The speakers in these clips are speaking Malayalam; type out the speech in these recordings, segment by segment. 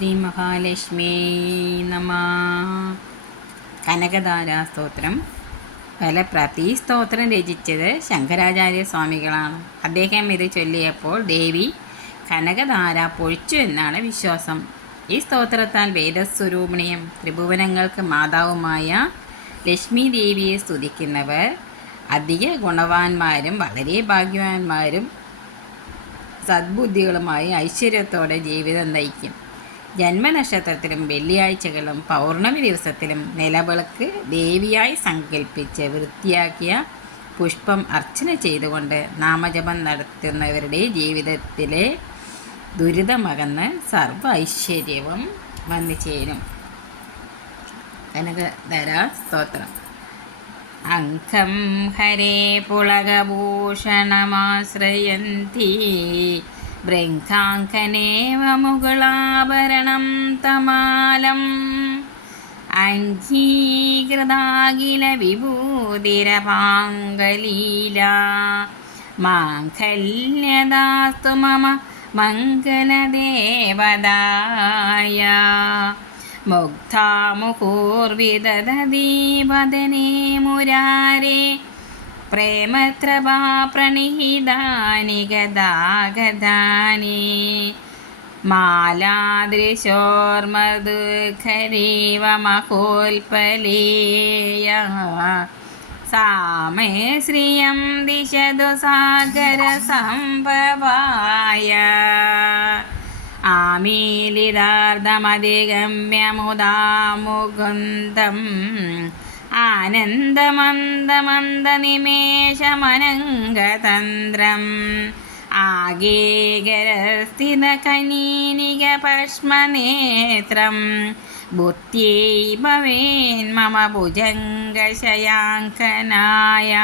ശ്രീ മഹാലക്ഷ്മി നമ കനകധാരാസ്തോത്രം ഫലപ്രാപ്തി. ഈ സ്തോത്രം രചിച്ചത് ശങ്കരാചാര്യ സ്വാമികളാണ്. അദ്ദേഹം ഇത് ചൊല്ലിയപ്പോൾ ദേവി കനകധാര പൊഴിച്ചു എന്നാണ് വിശ്വാസം. ഈ സ്തോത്രത്താൽ വേദസ്വരൂപിണിയും ത്രിഭുവനങ്ങൾക്ക് മാതാവുമായ ലക്ഷ്മി ദേവിയെ സ്തുതിക്കുന്നവർ അധിക ഗുണവാന്മാരും വളരെ ഭാഗ്യവാന്മാരും സദ്ബുദ്ധികളുമായി ഐശ്വര്യത്തോടെ ജീവിതം നയിക്കും. ജന്മനക്ഷത്രത്തിലും വെള്ളിയാഴ്ചകളും പൗർണമി ദിവസത്തിലും നിലവിളക്ക് ദേവിയായി സങ്കല്പിച്ച് വൃത്തിയാക്കിയ പുഷ്പം അർച്ചന ചെയ്തുകൊണ്ട് നാമജപം നടത്തുന്നവരുടെ ജീവിതത്തിലെ ദുരിതമകന്ന് സർവ ഐശ്വര്യവും വന്നു ചേരും. കനകധരാ സ്തോത്രം. അംഗം ഹരേ പുളകഭൂഷണമാശ്രയന്തി. ബൃങ്കാങ്കനേവ മുകളാഭരണം തമാലം അംഗീകൃതാകില വിഭൂതിരപാങ്കലീല മാംഗല്യദാസ്തു മമ മംഗലദേവതായ മുഗ്ധാമുഹൂർവിദധീപദനേ മുരാരേ प्रेमत्रभा प्रणिहितानि गदागदानि गतानि मालादृशोर्मदुःखरीवमकोल्पलीय सा मे श्रियं दिशतु सागरसम्भवाय आमीलिदार्धमधिगम्य मुदा मुकुन्दम् ആനന്ദമന്ദമന്ദനിമേഷമനംഗതന്ത്രം. പശ്മനേത്രം ബുദ്ധ്യൈ ഭവേന്മമ ഭുജംഗശയാങ്കനായ.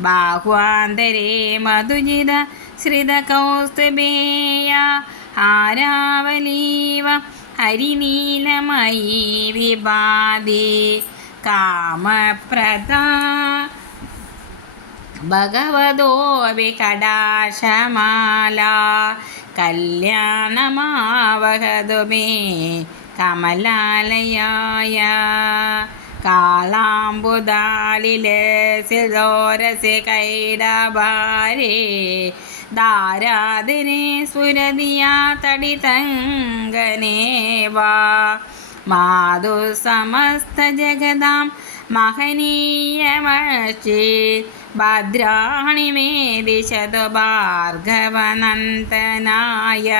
ബാഹ്വാന്തരേ മധുജിത ശ്രിതകൗസ്തുഭേയ. ആരാവലീവ ഹരിനീലമയീ വിഭാതി കാമപ്രദ. ഭഗവതോ വികടാശമാല. കല്യാണമാവഹതു മേ കമലാലയായ. സിദോരസി കൈടഭാരേ. ധാരാതിനെ സുരതിയാ തടിതങ്കനേവാ. മാതോ സമസ്ത ജഗദാം മഹനീയമശ്ചേ ഭദ്രാണി മേ ദിശതു ഭാർഗവനന്തനായ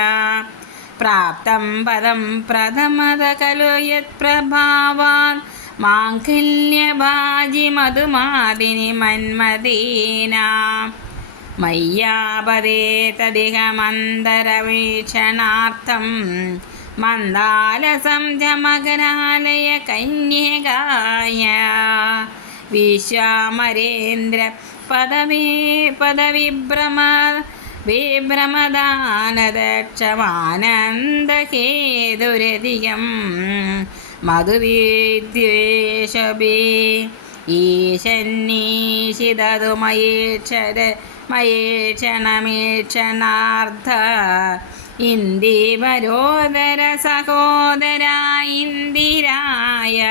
പ്രാപ്തം പദം പ്രഥമത ഖലു യത്പ്രഭാവാത് മാംഗല്യഭാജി മധുമാതിനി മന്മദീനാ. മയ്യാപദേ തദിഹമന്തരവീക്ഷണാർത്ഥം മന്ദാലസം ജമഗനാലയ കന്യകായ. വിശ്വാമരേന്ദ്ര പദവി പദവിഭ്രമ വിഭ്രമദാനദക്ഷമാനന്ദഹേതുരധികം മധുവിദ്വേഷഭേ ഈശന്നീശിതതു മയേക്ഷര മയേക്ഷണമേക്ഷണാർത്ഥ ഇന്ദിവരോദര സഹോദര ഇന്ദിരായ.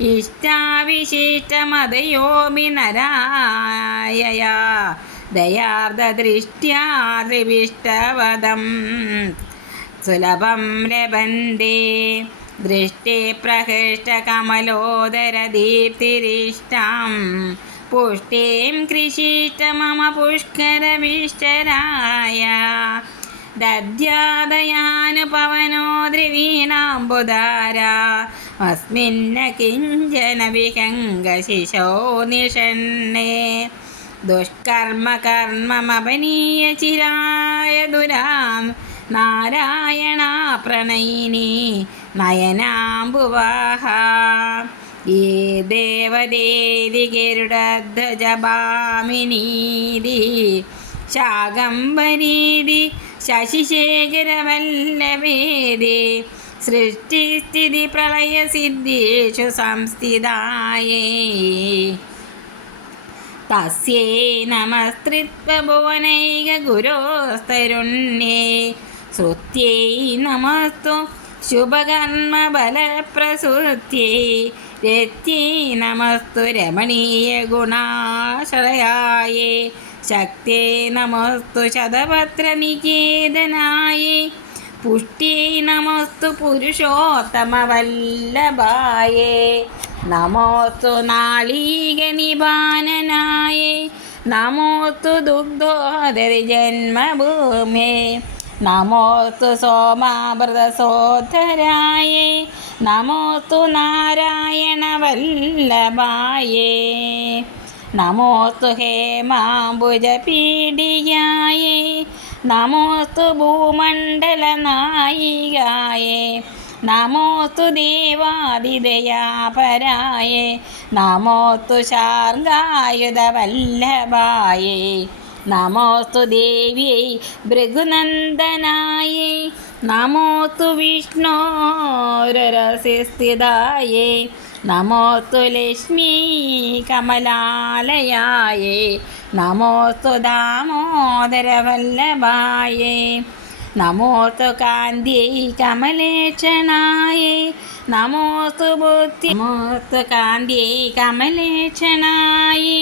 ഇഷ്ടാവിശിഷ്ടമതയോമി നരായ ദയാർദ്ദൃഷ്ട്യാ ത്രിവിഷ്ടവദം സുലഭം ലഭന്തി. ദൃഷ്ടി പ്രഹൃഷ്ടകമലോദരദീപ്തിരിഷ്ടാം പുഷ്ടിം കൃഷിഷ്ട മമ പുഷ്കരവിഷ്ടരായ ദധ്യാദയാനുപവനോ ദ്രിവീണാംബുധാര അസ്മിന്ന കിഞ്ചന വിഹംഗശിശോ നിഷണ്ണേ. ദുഷ്കർമ്മ കർമ്മമപനീയ ചിരായ ദുരാം. നാരായണ പ്രണയിനി നയനാംബുവാഹ. ഈ ദേവദേവി ഗരുഡധ്വജഭാമിനീതി ശാകംബരീതി ശശിശേഖരവല്ലഭേദേ സൃഷ്ടിസ്ഥിതി പ്രളയസിദ്ധേഷു സംസ്ഥിതായേ. തസ്യേ നമസ്തൃത്വഭുവനൈക ഗുരോസ്തരുണ്യേ. സുത്യേ നമസ്തു ശുഭകർമ്മബലപ്രസുത്യേ. രത്യേ നമസ്തു രമണീയ ഗുണാശ്രയായേ. ശക്തിയെ നമസ്തു ശതപത്രനികേതനായേ. പുഷ്ടേ നമസ്തു പുരുഷോത്തമവല്ലഭായേ. നമോസ്തു നാളീകനിപാനനായേ നമോസ്തു ദുഗ്ധോദരി ജന്മഭൂമേ നമോസ്തു സോമാമൃതസോധരായേ നമോസ്തു നാരായണവല്ലഭായേ. നമോസ്തു ഹേമാംബുജപീഡിയായേ നമോസ്തു ഭൂമണ്ഡലനായികായേ നമോസ്തു ദേവാദിദയാപരായേ നമോസ്തു ശാർഗായുധവല്ലഭായേ നമോസ്തു ദേവ്യൈ ഭൃഗുനന്ദനായേ നമോസ്തു വിഷ്ണോരരസിസ്ഥിതായേ നമോസ്തു ലക്ഷ്മീ കമലാലയായേ നമോസ്തു ദാമോദരവല്ലഭായേ നമോസ്തു കാന്തി കമലേക്ഷണായേ നമോസ്തു ബുദ്ധി നമോസ്തു കാന്തി കമലേക്ഷണായേ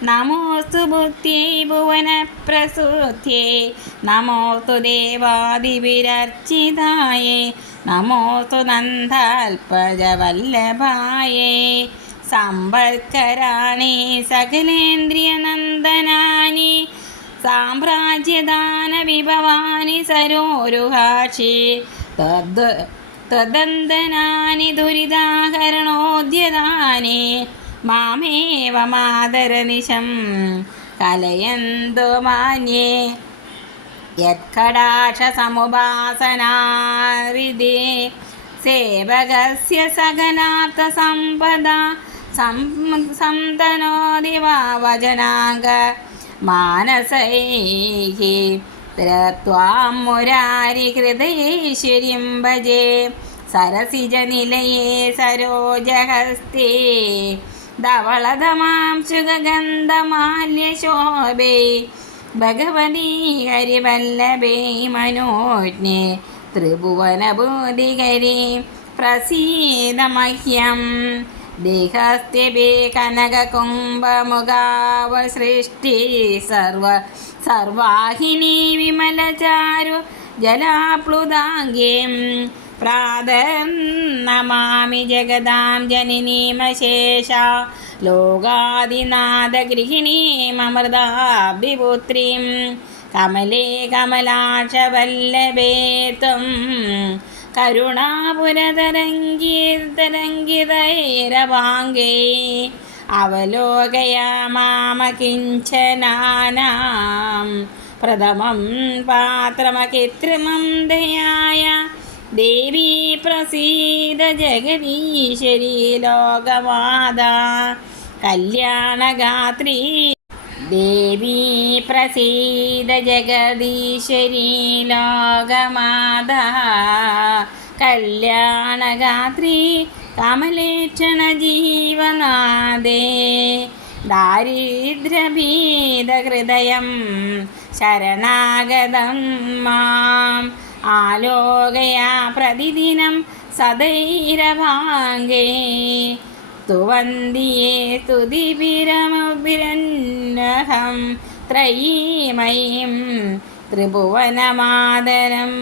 നമോസ്തു ബുദ്ധ്യൈ ഭുവനപ്രസൂത്യേ നമോസ്തു ദേവാദിവിരർച്ചിതായേ നമോസ്തു നന്ദാൽപജവല്ലഭായേ സമ്പർക്കരാണി സകലേന്ദ്രിയനന്ദനാനി സാമ്രാജ്യദാനവിഭവാനി സരോരുഹാക്ഷി തദ് തദന്തനാനി ദുരിതാഹരണോദ്യതാനി മാമേവ മാതരനിശം കലയന്തു മാന്യേ. യത്കടാക്ഷസമുപാസനാരിതേ സേവകസ്യ സകലാർത്ഥസമ്പദ സം സന്തനോതി വചനാംഗ മാനസൈः ത്വാം മുരാരിഹൃദയേശ്വരിം ഭജേ. സരസിജനിലയേ സരോജഹസ്തേ. ധവളതമാം ശുഗന്ധമാല്യശോഭേ ഭഗവതി ഹരിവല്ലഭേ മനോജ്ഞേ. ത്രിഭുവനബോധികരി പ്രസീതമഹ്യം. ദേഹസ്ത്യഭേ കനകകുംഭമുഖാവസൃഷ്ടി സർവ സർവാഹിനി വിമലചാരു ജലാപ്ലുതാംഗീം പ്രാതർനമാമി ജഗദാം ജനനീമശേഷ ലോകാദിനാഥഗൃഹിണീമൃതാഭിപുത്രീം കമലേ കമലാക്ഷവല്ലഭേ ത്വം അവലോകയ മാമകിഞ്ചനാനാം പ്രഥമം പാത്രമകൃത്രിമം ദയായ ദേവീ പ്രസീത ജഗദീശ്വരി ലോകമാത കല്യാണഗാത്രി. ദേവി പ്രസീത ജഗദീശ്വരി ലോകമാത കല്യാണഗാത്രി. കമലേക്ഷണ ജീവനാദേ ദാരിദ്ര്യഭീതഹൃദയം ശരണാഗതം മാം. ആലോകയാ പ്രതിദിനം സദൈരഭാംഗേ സ്തുവന്തിയേ സ്തുതിഭിരമഭിരന്നഹം ത്രയീമയീം. ത്രിഭുവനമാതരം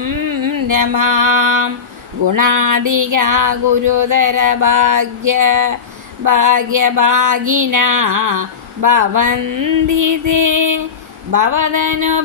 രമാം. ഗുണാദിക ഗുരുതര ഭാഗ്യ ഭാഗ്യഭാഗിന ഭവന്തി भवदनुभाविदाशयाः